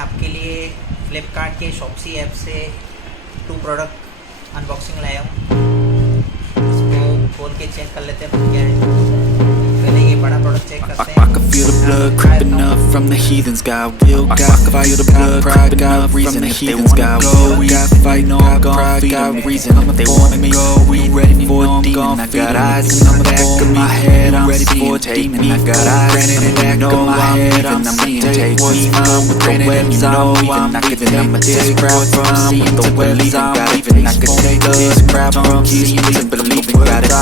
आपके लिए फ्लिपकार्ट के शॉपसी ऐप से 2 प्रोडक्ट अनबॉक्सिंग लाया हूँ। इसको खोल के चेक कर लेते हैं क्या है। पहले ये बड़ा प्रोडक्ट चेक करते हैं। I can feel the blood creeping up from the heathens. Got will, got fire, the blood creeping up from the heathens. Got will, got fight, no pride, got reason. They want me, we ready for a demon. I got eyes in the back of my head, I'm ready for a demon. I got eyes in the back of my head, I'm seeing take me on with the webs I'm weaving. I could take this crowd from seeing the webs I'm weaving. I could take this crowd from seeing to believing. Got it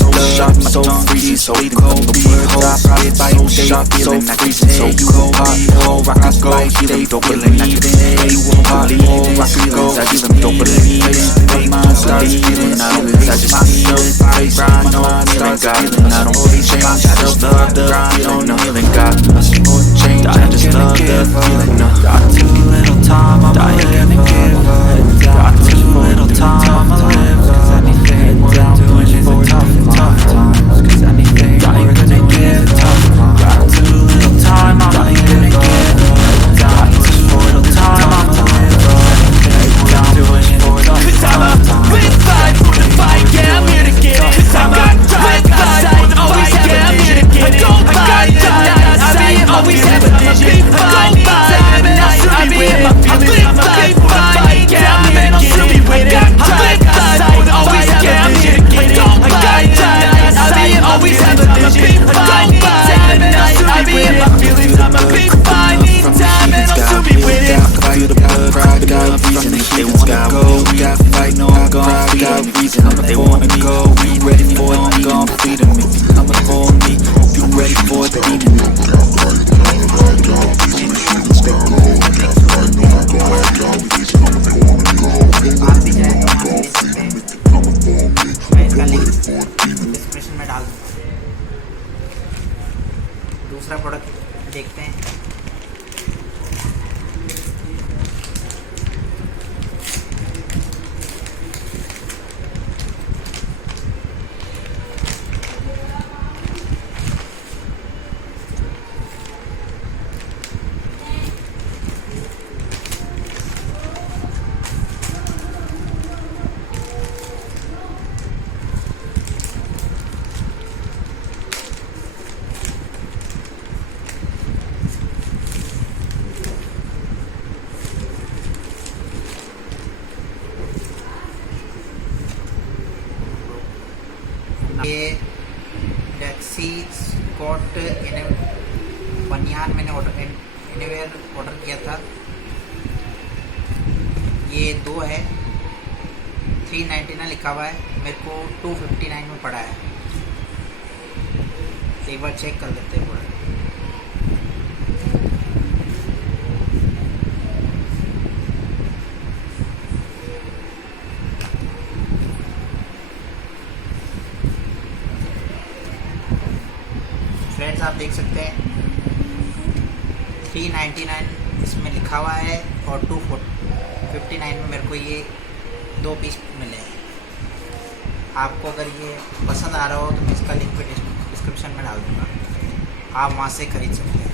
so sharp, so freezing, so cold. The words I probably bite so sharp, feeling I can say you won't hot, oh, I can go, they don't believe it. You won't hot, oh, I can go, I just don't believe it. My mind starts feeling, I don't I just feel it. Face, I know I'm feeling God, and I don't really change. I just love the feeling, no feeling God. Change, I just love the feeling. Got too little time, I'm gonna give. Got too little time, I'ma live. Cause anything down doing is a tough times. Cause anything we're gonna give. Got too little time, I'm gonna give. Got too little time, I'm gonna live. Anything down doing is a tough times. Cause I'm a with fight for the fight, yeah, I'm here to get it. Cause I'm a with fight, always yeah, I'm here to get it. I got time, I always have a vision. I go by time and I be in my feelings. I'm a big fight, yeah, I'm here to get it. I got time, always yeah, I'm here to get it. I got time, I always have a vision. I go by time and I be in my feelings. I'm a big fight, need time and I'll still be with it. I feel the blood, pride, got reason. They wanna go, we got fight, no I'm gonna feed got reason. They wanna go, we ready for it, I'm gonna feed them. I'm gonna for me, hope you ready for the demon. मैं इसका link description में डाल दूँगा। दूसरा product देखते हैं। ये DIXCY Scott बनियान मैंने एनीवेयर ऑर्डर किया था। ये 2 है, 399 लिखा हुआ है, मेरे को 259 में पड़ा है। एक बार चेक कर लेते हैं पूरा। फ्रेंड्स आप देख सकते हैं 399 इसमें लिखा हुआ है और 259 में मेरे को ये 2 पीस मिले हैं। आपको अगर ये पसंद आ रहा हो तो मैं इसका लिंक भी डिस्क्रिप्शन में डाल दूँगा, आप वहाँ से खरीद सकते हैं।